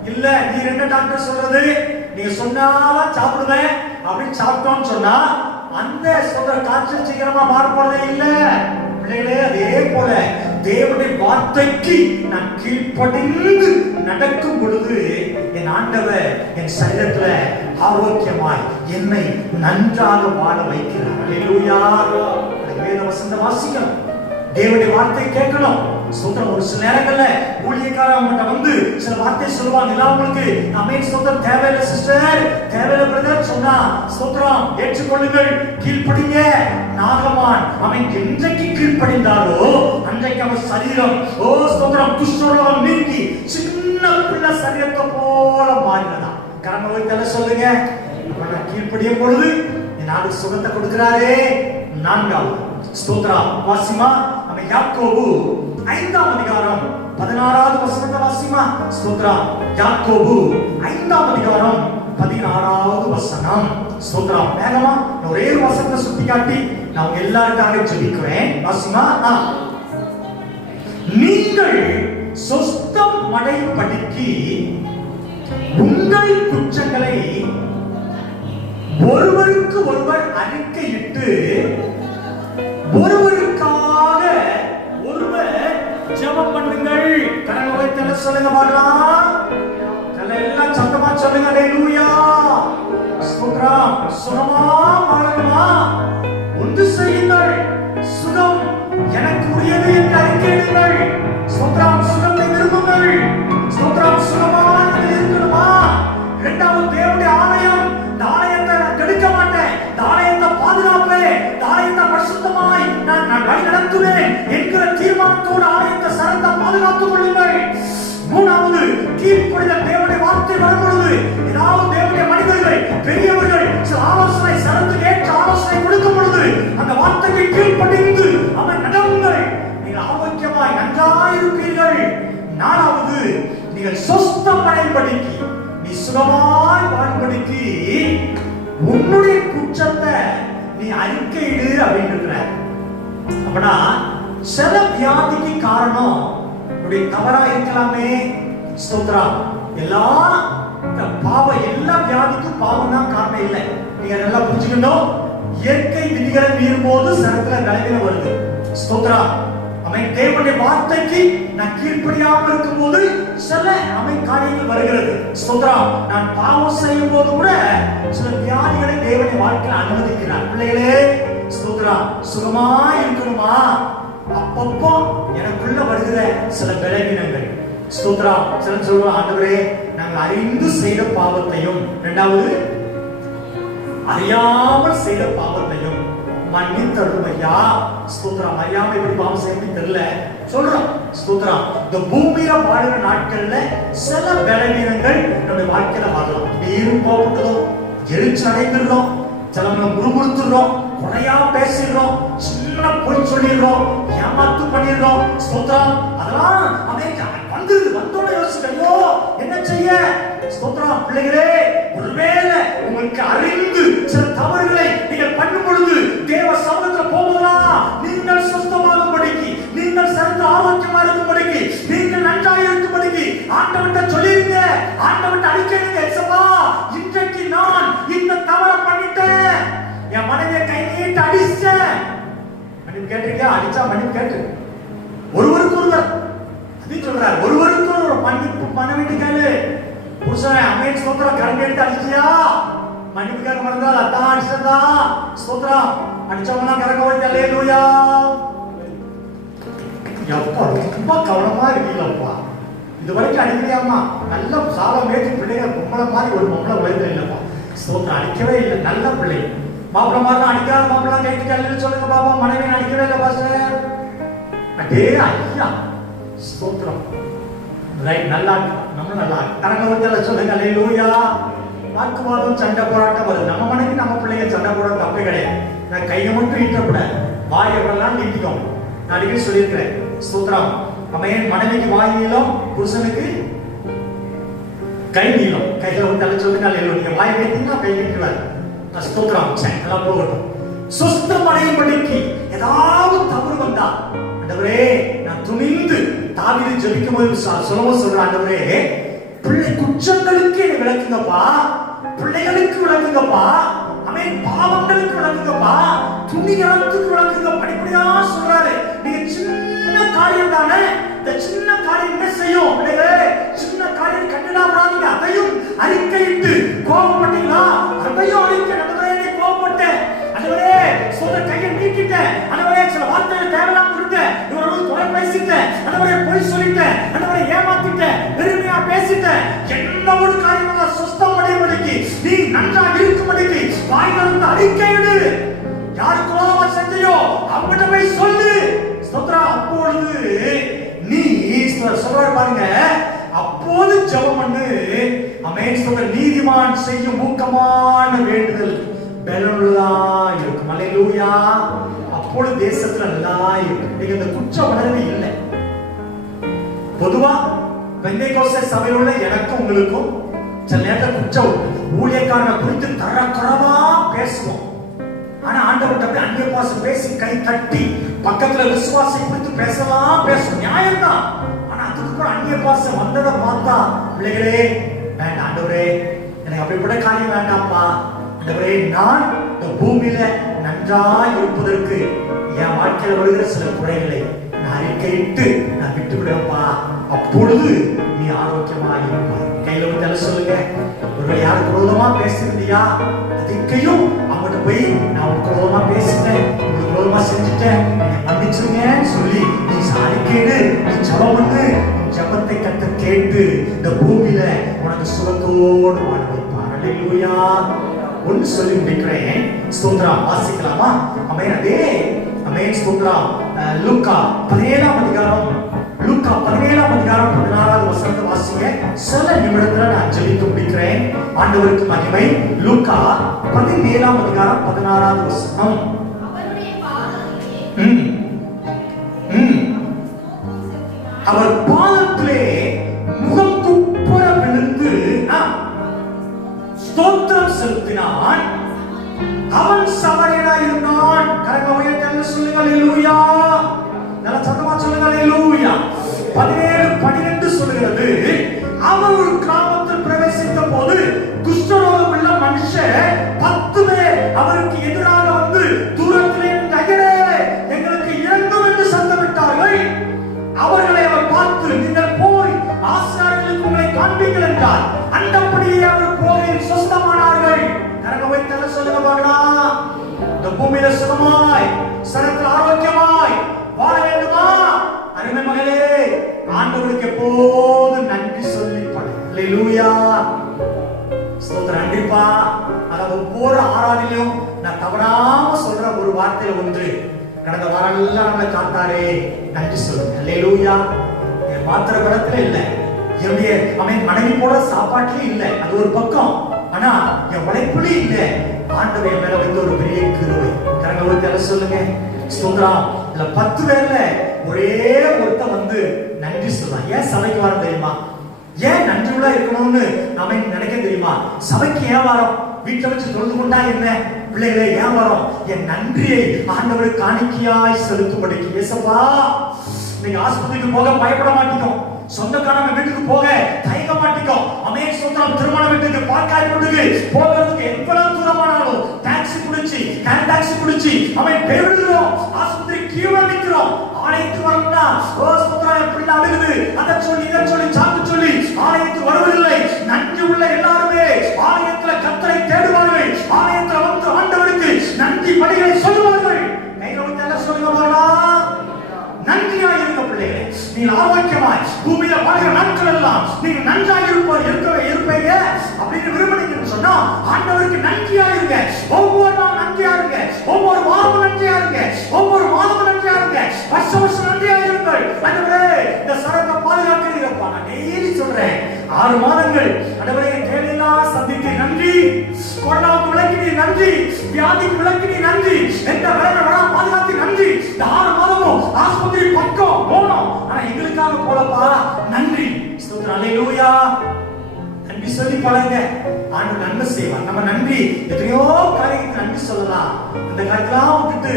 இல்ல நீ ரெண்டு டாக்டர் சொல்றது நீங்க சொன்னாலும் சாப்பிடுவேன் அப்படின்னு சாப்பிட்டோம்னு சொன்னா அந்த சொல்ற காய்ச்சல் சீக்கிரமா மாற போறதே இல்ல. பிள்ளைகளே, அதே போல தேவனுடைய வார்த்தைக்கு நான் கீழ்ப்படிந்து நடக்கும் பொழுது என் ஆண்டவர் என் சரீரத்துல ஆரோக்கியமாய் என்னை நன்றாக வாழ வைக்கிறார். அல்லேலூயா. வேத வசனத்தை வாசிக்கணும், தேவனுடைய வார்த்தை கேட்கணும். ஸ்தோத்திரம். ஒரு சில நேரங்கள்ல ஊழியக்காரங்க வந்து சில வார்த்தை சொல்லுவாங்க, எல்லாம் உங்களுக்கு அமேன் ஸ்தோத்திரம் தேவையில்லை சிஸ்டர், தேவையில்லை பிரதர் சொன்னா ஸ்தோத்திரம் ஏற்றுக்கொள்ளுங்கள், கீழ்ப்படிங்க. நாகமான் அவன் என்றைக்கு கீழ்ப்படிந்தாரோ அன்றைக்கு அவன் சரீரம் ஸ்தோத்திரம் குஷ்டரோகம் நீங்கி சின்ன பிள்ளை சரீரத்தை போல மாறினதா. கரங்களை வைத்து சொல்லுங்க, அவன் கீழ்ப்படியும் பொழுது நாடு சுகத்தை கொடுக்கிறாரே. நான்காவது ஸ்தோத்திரம் வாசிமா, அவன் யாக்கோபு 5ஆம் அதிகாரம் 16வது வசனத்தை வாசிமா. ஸ்தோத்திரம். யாக்கோபு 5ஆம் அதிகாரம் 16வது வசனம். ஸ்தோத்திரம். வேகமா ஒரே ஒரு வசனத்தை சுட்டி காட்டி நான் எல்லாருக்காக ஜெபிக்கிறேன். வாசிமா. நீங்கள் சொஸ்தம் அடையும்படிக்கு உங்கள் குற்றங்களை ஒருவருக்கு ஒருவர் அறிக்கையிட்டு ஒருவருக்காக ஒருவர் ஜெபம் பண்ணுங்கள். கரங்களை வைத்து சொல்லுங்க பார்க்கலாம். எல்லாம் சத்தமா சொல்லுங்க. அல்லேலூயா. ஸ்தோத்திரம். சுகமா வாழணுமா? ஒன்று செய்யுங்கள். சுகம் எனக்கு உரியது என்று அறிக்கையிடுங்கள். ஸ்தோத்திரம். சுகத்தை விரும்புங்கள். ஸ்தோத்திரம். சுகமா இருக்கணுமா? இரண்டாவது தேவனுடைய ஆலயம், இந்த ஆலயத்தை நான் கெடுக்க மாட்டேன், இந்த ஆலயத்தை பாதுகாப்பேன், இந்த ஆலயத்தை பரிசுத்தமாய் நான் வழி நடத்துவேன் என்கிற தீர்மானத்தோடு ஆலயத்தை சரத்தை பாதுகாத்துக் கொள்ளுங்கள். மூணாவது கீழ்ப்படிதல். தேவனுடைய வார்த்தை வரும்பொழுது ஏதாவது தேவனுடைய மனிதர்கள் பெரியவர்கள் சில ஆலோசனை சரத்துக்கு ஏற்ற ஆலோசனை கொடுக்கும் பொழுது அந்த வார்த்தைக்கு கீழ்ப்படிந்து அவன் நடவுங்கள். நீங்கள் ஆரோக்கியமாய் நன்றாயிருப்பீர்கள். நாலாவது நீங்கள் சொஸ்தம் அடையும்படிக்கு, நீ சுகமாய் வாழ்படிக்கு உன்னுடைய குற்றத்தை நீ அறிக்கையிடு அப்படின்னு இருக்கிற. அப்படின்னா சில வியாதிக்கு காரணம் உன்னுடைய தவறா இருக்கலாமே. ஸ்தோத்திரம். எல்லா பாவம், எல்லா வியாதிக்கும் பாவம் தான் காரணம் இல்லை. நீங்க நல்லா புரிஞ்சுக்கணும். இயற்கை விதிகளை மீறும் போது சரத்துல விளைவில வருது. ஸ்தோத்திரம். அவன் தேவனுடைய வார்த்தைக்கு நான் கீழ்ப்படியாமல் இருக்கும் போது சில அவன் காரியங்கள் வருகிறது. ஸ்தோத்திரம். நான் பாவம் செய்யும் போது கூட சில வியாதிகளை தேவனுடைய வாழ்க்கையில் அனுமதிக்கிறார். பிள்ளைகளே, ஸ்தோத்திரம். சுகமா இருக்கணுமா? அப்பப்போ எனக்குள்ள வருகிற சில பலவீனங்கள். ஸ்தோத்திரம். சில சொல்லுவாங்க, ஆண்டவரே நாங்கள் அறிந்து செய்த பாவத்தையும், இரண்டாவது அறியாமல் செய்த பாவத்தையும் மன்னித்தருளும் ஐயா. ஸ்தோத்திரம். அறியாம எப்படி பாவம் செய்யணும்னு தெரியல சொல்றோம். ஸ்தோத்திரம். இந்த பூமியில வாழுற நாட்கள்ல சில பலவீனங்கள் நம்ம வாழ்க்கையில வரலாம். நீரும் போட்டுறோம், எரிச்சல் அடைந்துடுறோம், சில முறுமுறுத்துறோம், குறையா பேசிடுறோம், சின்ன பொய் சொல்லிடுறோம், ஏமாத்து பண்ணிடுறோம். ஸ்தோத்திரம். அதெல்லாம் வந்தோட யோசிக்கையோ என்ன செய்ய? ஸ்தோத்திரம். பிள்ளைகளே, ஒருவேளை உங்களுக்கு அறிந்து சில தவறுகளை நீங்கள் பண்ணும் பொழுது தேவ சமூகத்தில் போகலாம். நீங்கள் சுத்தமாகும்படிக்கு, நீங்கள் சிறந்த ஆரோக்கியமா இருக்கும்படிக்கு, நீங்கள் நன்றாக இருக்கும்படிக்கு ஆண்டவன்கிட்ட சொல்லிருங்க, ஆண்டவன்கிட்ட அடிக்கிறீங்க. ஏசப்பா, இன்றைக்கு நான் இந்த தவறை பண்ணிட்டேன், என் மனைவியை கை நீட்டு அடிச்சேன். மன்னிப்பு கேட்டிருக்கியா? அடிச்சா மன்னிப்பு கேட்டு ஒருவருக்கு ஒருவர் சொல்றார், ஒருவருக்கு ஒரு மன்னிப்பு பண்ண வேண்டிய புருஷனை அமேன் ஸ்தோத்திரம் கரண்ட் எடுத்து அடிச்சியா? மன்னிப்பு கேட்க மறந்தால் அதான் அடிச்சதா? ஸ்தோத்திரம். அடிச்சவங்க கரங்க போய் அல்லேலூயா. எப்பா ரொம்ப கவனமா இருக்கீங்களப்பா. இது வரைக்கும் அடிக்கலையாமா? நல்ல சாலம் மேய்ச்சி பிள்ளைங்க பொம்பளை மாதிரி ஒரு பொம்பளை உலகத்தில் இல்லப்பா. ஸ்தோத்திரம். அடிக்கவே இல்லை. நல்ல பிள்ளை மாப்பிள்ள மாதிரி அடிக்காத மாப்பிள்ள கைக்கு அல்ல சொல்லுங்க பாப்பா. மனைவி அடிக்கவே இல்லை பாஸ்டர். அடே ஐயா ஸ்தோத்திரம். ரைட், நல்லா நம்ம நல்லா கரங்களை சொல்லுங்க அல்லேலூயா. வாக்குவாதம் சண்டை போராட்டம் வருது. நம்ம மனைவி நம்ம பிள்ளைங்க சண்டை போட தப்பே கிடையாது. நான் கையை மட்டும் ஈட்டக்கூடாது, வாயெல்லாம் நீட்டிக்கும். நான் அடிக்கடி சொல்லியிருக்கிறேன் ஸ்தோத்திரம். நம்ம ஏன் மனைவிக்கு வாய் நீளம், புருஷனுக்கு கை நீளம். கைகளை வந்து அல்ல சொல்லுங்க அல்லேலூயா. நீங்க வாய் நீட்டிங்கன்னா கை நீட்டுவார். ஸ்தோத்திரம். எல்லாம் போகட்டும். சுஸ்தம் அடையும்படிக்கு ஏதாவது தவறு வந்தா ஆண்டவரே நான் துணிந்து தாவீது ஜெபிக்கும் போது சொலமோன் சொல்ற ஆண்டவரே பிள்ளை குற்றங்களுக்கு என்னை விளக்குங்கப்பா, பிள்ளைகளுக்கு விளக்குங்கப்பா, அவன் பாவங்களுக்கு விளக்குங்கப்பா, துணிகளுக்கு விளக்குங்க. படிப்படியா சொல்றாரு. நீங்க சின்ன காரியம் தானே, இந்த சின்ன காரியம் என்ன செய்யும்? சின்ன காரியம் கண்டுடாம அதையும் அறிக்கையிட்டு கோபப்பட்டீங்களா? அதையும் அறிக்கை நடந்தவரே கோபப்பட்டேன் ஆண்டவரே, சொல்ற கையை நீக்கிட்டேன் ஆண்டவரே, சில வார்த்தைகள் தேவையில்லாம இருந்தேன், இவரோட தொலை பேசிட்டேன் ஆண்டவரே, பொய் சொல்லிட்டேன் ஆண்டவரே, ஏமாத்திட்டேன், பெருமையா பேசிட்டேன். என்ன ஒரு காரியமா சுஸ்தம் அடையும்படிக்கு நீ நன்றாக இருக்கும்படிக்கு வாயிலிருந்து அறிக்கையிடு. யாருக்கு கோபமா செஞ்சையோ அவங்கிட்ட போய் சொல்லு. ஸ்தோத்திரம். அப்பொழுது நீ சொல்றாரு பாருங்க, அப்போது ஜெபம் பண்ணு. ஆமென். ஸ்தோத்திரம். நீதிமான் செய்யும் ஊக்கமான வேண்டுதல் பலனுள்ளதா இருக்கும். அல்லேலூயா. அப்பொழுது தேசத்துல நல்லா இருக்கும். நீங்க இந்த குற்ற உணர்வு இல்லை. பொதுவா பெந்தேகோஸ்தே சபையில் உள்ள எனக்கும் உங்களுக்கும் சில நேரத்தில் குற்ற ஊழியக்காரனை குறித்து தரக்குறவா பேசுவோம். ஆனா ஆண்டவர்கிட்ட அந்நிய பாச பேசி கை தட்டி பக்கத்துல விசுவாசை குறித்து பேசலாம், பேசும் நியாயம்தான். ஆனா அதுக்கப்புறம் அந்நிய பாசம் வந்ததை பார்த்தா பிள்ளைகளே வேண்டாம் ஆண்டவரே, எனக்கு அப்படிப்பட்ட காரியம் வேண்டாம்ப்பா ஆண்டவரே, நான் இந்த பூமியில நன்றாய் இருப்பதற்கு என் வாழ்க்கையில வருகிற சில குறைகளை நான் அறிக்கையிட்டு நான் விட்டு விடுறப்பா. அப்பொழுது நீ ஆரோக்கியமாக இருப்பாய். கையில வந்து சொல்லுங்க. ஒருவேளை யாருக்கு விரோதமா பேசிருந்தியா, அதுக்கையும் அவங்ககிட்ட போய் நான் உங்களுக்கு விரோதமா பேசிட்டேன், உங்களுக்கு விரோதமா செஞ்சுட்டேன், மன்னிச்சிருங்கன்னு சொல்லி நீ அறிக்கையிடு, நீ ஜெபம் பண்ணு. ஜெபத்தை கத்த கேட்டு இந்த பூமியில உனக்கு சுகத்தோடு வாழ வைப்பார். அல்லேலூயா. ஒன்று சொல்லி முடிக்கிறேன். ஸ்தோத்திரம். வாசிக்கலாமா? ஆமென். அதே ஆமென். ஸ்தோத்திரம். லூக்கா 17ஆம் அதிகாரம், லூக்கா 17ஆம் அதிகாரம் 16வது வசனத்தை வாசிங்க. சில நிமிடத்துல நான் ஜெபித்து முடிக்கிறேன். ஆண்டவருக்கு மகிமை. லூக்கா 17ஆம் அதிகாரம் 16வது வசனம். அவர் பாதத்திலே முகம் குப்புற விழுந்து ஸ்தோத்திரம் செலுத்தினான். அவன் சமரியனாய் இருந்தான். கரங்களை உயர்த்தி சொல்லுங்க அல்லேலூயா. நல்ல சத்தமா சொல்லுங்க அல்லேலூயா. 17:12 சொல்கிறது, அவர் ஒரு கிராமத்தில் பிரவேசித்த போது குஷ்டரோகம் உள்ள மனுஷர் 10 பேர் அவருக்கு எதிராக வந்து தூரத்திலே ஐயரே எங்களுக்கு இரங்கும் என்று சத்தமிட்டார்கள். அவர்களை அவர் பார்த்து, நீங்கள் போய் ஆசாரியர்களுக்கு உங்களை காண்பீங்கள் என்றார். அந்தபடியே அவர் போய் சுஸ்தமானார்கள். கரங்களை உயர்த்தி சொல்லுங்க பார்க்கலாம். இந்த பூமியில சுகமாய் சரத்தில் ஆரோக்கியமாய் வாழ வேண்டுமா? அருமை மகளே, ஆண்டவருக்கு எப்போதும் நன்றி சொல்லி படு. அல்லேலூயா. ஸ்தோத்திரம். நன்றிப்பா. அத ஒவ்வொரு ஆராதனையிலும் நான் தவறாம சொல்ற ஒரு வார்த்தையில ஒன்று, கடந்த வாரம் எல்லாம் நம்மளை காத்தாரே, நன்றி சொல்லுங்க. அல்லேலூயா. என் மாத்திர படத்துல இல்ல, என்னுடைய அவன் மனைவி போட சாப்பாட்டுலயும் இல்ல, அது ஒரு பக்கம். ஆனா என் உழைப்புலயும் இல்ல, ஆண்டவர் மேல வைத்த ஒரு பெரிய கிருபை. கரங்களை உயர்த்தி சொல்லுங்க. ஸ்தோத்திரம். இல்ல 10 பேர்ல ஒரே ஒருத்தன் வந்து நன்றி சொல்லலாம். ஏன் சபைக்கு வர தெரியுமா? ஏன் நன்றி உள்ள இருக்கணும்னு நாம நினைக்க தெரியுமா? சபைக்கு ஏன் வரோம்? வீட்டை வச்சு தொழுது கொண்டா என்ன? பிள்ளைகளே ஏன் வரோம்? என் நன்றியை ஆண்டவருக்கு காணிக்கையாய் செலுத்தும்படிக்கு. ஏசப்பா, நீங்க ஆஸ்பத்திரிக்கு போக பயப்பட மாட்டீங்க, சொந்தக்காரங்க வீட்டுக்கு போக தயங்க மாட்டீங்க. அமேன். ஸ்தோத்திரம். திருமண வீட்டுக்கு, பார்க்காய் வீட்டுக்கு போகிறதுக்கு எவ்வளவு தூரமானாலும் டாக்ஸி பிடிச்சி, கேன் டாக்ஸி பிடிச்சி அவன் பெருகிறோம். ஆஸ்பத்திரி கீழே நிற்கிறோம். ஆலயத்துக்கு வரணும்னா ஸ்தோத்திரம் பிள்ளை அழுகுது, அதை சொல்லி இதை சொல்லி சாக்கு சொல்லி ஆலயத்துக்கு வருவதில்லை. நன்றி உள்ள எல்லாருமே ஆலயத்துல கர்த்தரை தேடுவார்கள். ஆலயத்துல வந்து ஆண்டவருக்கு நன்றி பலிகளை சொல்லுவார்கள். கையில வந்து எல்லாம் சொல்லுங்க போகலாம். நன்றியா இருக்க பிள்ளைகளே, நீங்க ஆரோக்கியமாய் பூமியில வாழ்கிற நாட்கள் எல்லாம் நீங்க நன்றாக இருப்பீங்க அப்படின்னு விரும்புறீங்கன்னு சொன்னா ஆண்டவருக்கு நன்றியா இருங்க. ஒவ்வொரு நாள் நன்றியா இருங்க, ஒவ்வொரு வாரமும் நன்றியா இருங்க, ஒவ்வொரு மாதமும் நன்றியா இருங்க, வருஷம் வருஷம் நன்றியா இருங்கள். ஆண்டவரே இந்த சரத்தை பாதுகாக்கிறீரப்பா. நான் டெய்லி சொல்றேன், 6 மாதங்கள் ஆண்டவரே தேவையெல்லாம் சந்தித்து நன்றி, கொரோனாவுக்கு விளக்கினீ நன்றி, வியாதிக்கு விளக்கினீ நன்றி, எந்த வேலை வரா பாதுகாத்து நன்றி. இந்த 6 மாதமும் ஆஸ்பத்திரி பக்கம் போனோம், ஆனா எங்களுக்காக போலப்பா நன்றி. ஸ்தோத்திரம். அல்லேலூயா. நன்றி சொல்லி பழங்க. ஆண்டவர் நன்மை செய்வார். நம்ம நன்றி எத்தனையோ காரியத்துக்கு நன்றி சொல்லலாம். இந்த காரியத்தெல்லாம் விட்டுட்டு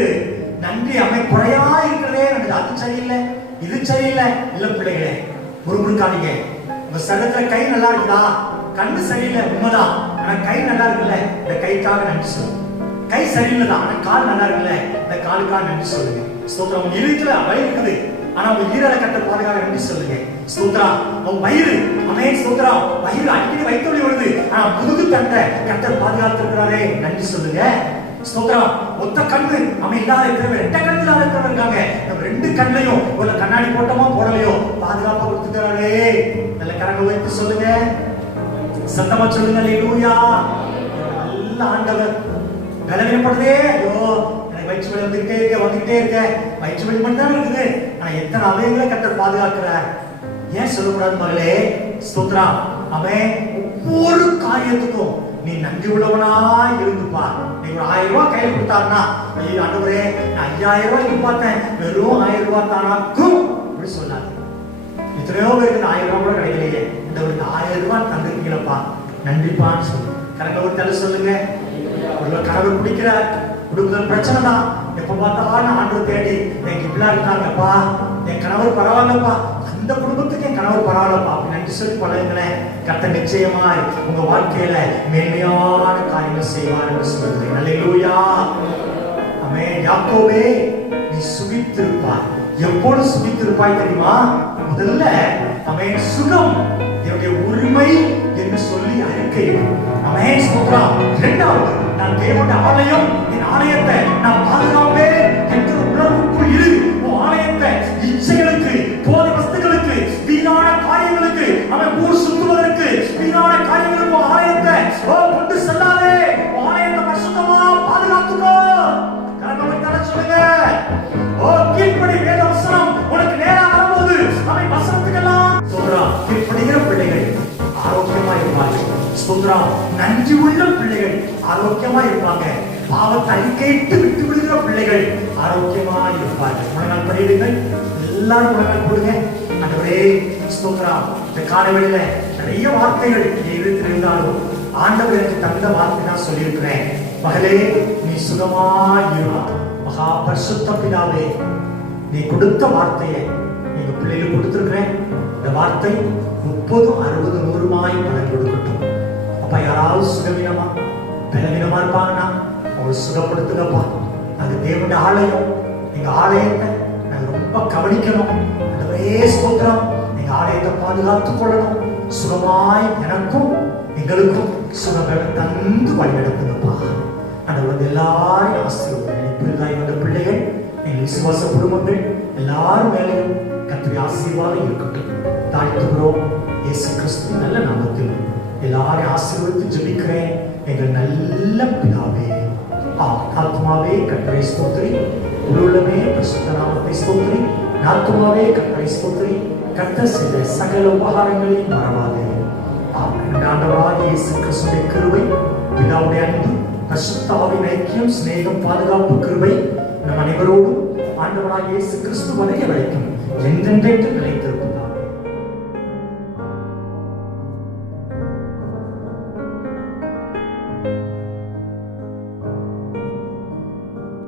நன்றி குறையா இருக்கிறதே எனக்கு அது சரியில்லை இது சரியில்லை இல்ல பிள்ளைகளே, முறுமுறுக்காதீங்க. உங்க சடத்துல கை நல்லா இருக்குதா, கண்ணு சரியில்லை உண்மைதான், ஆனா கை நல்லா இருக்குல்ல, இந்த கைக்காக நன்றி சொல்லுங்க. கை சரியில்லைதான், ஆனா கால் நல்லா இருக்குல்ல, இந்த காலுக்காக நன்றி சொல்லுங்க. ஸ்தோத்திரம். உங்க இருத்துல வலி இருக்குது, ஆனா உங்க ஈரலை கட்ட பாதுகாக்க நன்றி சொல்லுங்க. ஸ்தோத்திரம். உங்க வயிறு ஸ்தோத்திரம், வயிறு அடிக்கடி வயிற்று வருது, ஆனா முதுகு தண்டை கட்ட பாதுகாத்திருக்கிறாரே நன்றி சொல்லுங்க. ஸ்தோத்திரம். ஒத்த கண்ணு இல்லாத இருக்கிறவங்க, 2 கண்ணு இல்லாத இருக்கிறவங்க இருக்காங்க, நம்ம 2 கண்ணையும் ஒரு கண்ணாடி போட்டோமோ போடலையோ பாதுகாப்பா கொடுத்துக்கிறாரே. நல்ல கரங்களை உயர்த்தி சொல்லுங்க, சத்தமா சொல்லுங்க. அல்லேலூயா. நல்ல ஆண்டவர். பலவீனப்படுதே, ஐயோ எனக்கு வயிற்று வலி வந்துகிட்டே இருக்க வயிற்று வலி மட்டும் தான் இருக்குது, ஆனா எத்தனை அவயங்களை கர்த்தர் பாதுகாக்கிறார். ஏன் சொல்லக்கூடாது மகளே? ஸ்தோத்திரம். அவன் ஒவ்வொரு காரியத்துக்கும் நீ நன்றி உள்ளவனா இருந்துப்பா. நீ ஒரு 1000 ரூபாய் கையில கொடுத்தாருன்னா, ஐயோ ஆண்டவரே நான் 5000 ரூபாய் பார்த்தேன், வெறும் 1000 ரூபாய் தானாக்கும் அப்படி சொல்லாது. எத்தனையோ பேருக்கு 1000 ரூபாய் கூட கிடைக்கலையே, இந்த ஒரு 1000 ரூபாய் தந்திருக்கீங்களப்பா, நன்றிப்பான்னு சொல்லு. கரங்களை ஒரு தலை சொல்லுங்க. ஒரு கணவர் குடிக்கிறார், குடும்பத்தில் பிரச்சனை தான், எப்ப பார்த்தாலும் ஆண்டவர் தேடி எனக்கு இப்படிலாம் இருக்காங்கப்பா, என் கணவர் பரவாயில்லப்பா, அந்த குடும்பத்துக்கு என் கணவர் பரவாயில்லப்பா அப்படி நன்றி சொல்லி பழகுங்களேன். கர்த்தர் நிச்சயமாய் உங்க வாழ்க்கையில மேன்மையான காரியங்கள் செய்வார் என்று சொல்லுகிறேன். அல்லேலூயா. ஆமென். யாக்கோபே நீ சுகித்திருப்பாய். எப்போது சுகித்திருப்பாய் தெரியுமா? முதல்ல ஆமென் சுகம் என்னுடைய உரிமை என்று சொல்லி அறிக்கை. ஆமென். ஸ்தோத்திரம். இரண்டாவது, நான் தேவனுடைய ஆலயம், என் ஆலயத்தை நான் பாதுகாப்பேன் என்ற உணர்வுக்குள் இரு. உன் ஆலயத்தை இச்சைகளுக்கு, போதை வஸ்துகளுக்கு, வீணான காரியங்களுக்கு, அவன் ஊர் சுற்றுவதற்கு, வீணான காரியங்களுக்கு உன் ஆலயத்தை கொண்டு செல்லாதே. உன் ஆலயத்தை பரிசுத்தமா பாதுகாத்துக்கோ. கரங்களை தர சொல்லுங்க. கீழ்ப்படி வேத வசனம் உனக்கு நேரா வரும்போது அவன் வசனத்துக்கெல்லாம் சொல்றான். கீழ்ப்படுகிற பிள்ளைகள் ஆரோக்கியமா இருப்பாங்க. ஸ்தோத்திரம். நன்றி உள்ள பிள்ளைகள் ஆரோக்கியமா இருப்பாங்க. பாவத்தை அறிக்கையிட்டு விட்டு விடுகிற பிள்ளைகள் ஆரோக்கியமா இருப்பார்கள். முழங்கால் படிடுங்கள், எல்லாரும் முழங்கால் போடுங்க. ஆண்டவரே ஸ்தோத்திரம். இந்த காலவெளியில நிறைய வார்த்தைகள் இருந்தாலும் ஆண்டவர் எனக்கு தந்த வார்த்தை நான் சொல்லியிருக்கிறேன். மகளே நீ சுகமா இருவா. மகா பரிசுத்த பிதாவே, நீ கொடுத்த வார்த்தையை எங்க பிள்ளைகளுக்கு கொடுத்திருக்கிறேன். இந்த வார்த்தை 30, 60, 100 பலன் கொடுக்கட்டும். அப்ப யாராவது சுகவீனமா பலவீனமா இருப்பாங்கன்னா அவங்க சுகப்படுத்துங்கப்பா. அது தேவனுடைய ஆலயம், எங்க ஆலயத்தை நாங்க ரொம்ப கவனிக்கணும். அதுவே ஸ்தோத்திரம். எங்க ஆலயத்தை பாதுகாத்துக் கொள்ளணும். சுகமாய் எனக்கும் எங்களுக்கும் சுகங்களை தந்து வழி நடத்துங்கப்பா. அது எல்லாரும் ஆசீர்வாதம். புதிதாய் வந்த பிள்ளைகள், எங்கள் விசுவாச குடும்பங்கள் எல்லாரும் மேலையும் கர்த்தருடைய ஆசீர்வாதம் இருக்கட்டும். தாழ்த்துகிறோம் இயேசு கிறிஸ்து நல்ல நாமத்தில் எல்லாரையும் ஆசீர்வதித்து ஜெபிக்கிறேன் எங்கள் நல்ல பிதாவே. ஆத்மாவே கர்த்தரை ஸ்தோத்திரி, உள்ளமே பரிசுத்த நாமத்தை ஸ்தோத்திரி. ஆத்மாவே கர்த்தரை ஸ்தோத்திரி. கர்த்தர் செய்த சகல உபகாரங்களையும் மறவாதே. ஆண்டவராகிய இயேசு கிறிஸ்துவின் கிருபை, பிதாவுடைய அன்பு, பரிசுத்த ஆவியின் ஐக்கியம், சிநேகம், பாதுகாப்பு, கிருபை நம் அனைவரோடும் ஆண்டவராகிய இயேசு கிறிஸ்து வரைக்கும் என்றென்றைக்கும் நிலைத்திருக்கும்.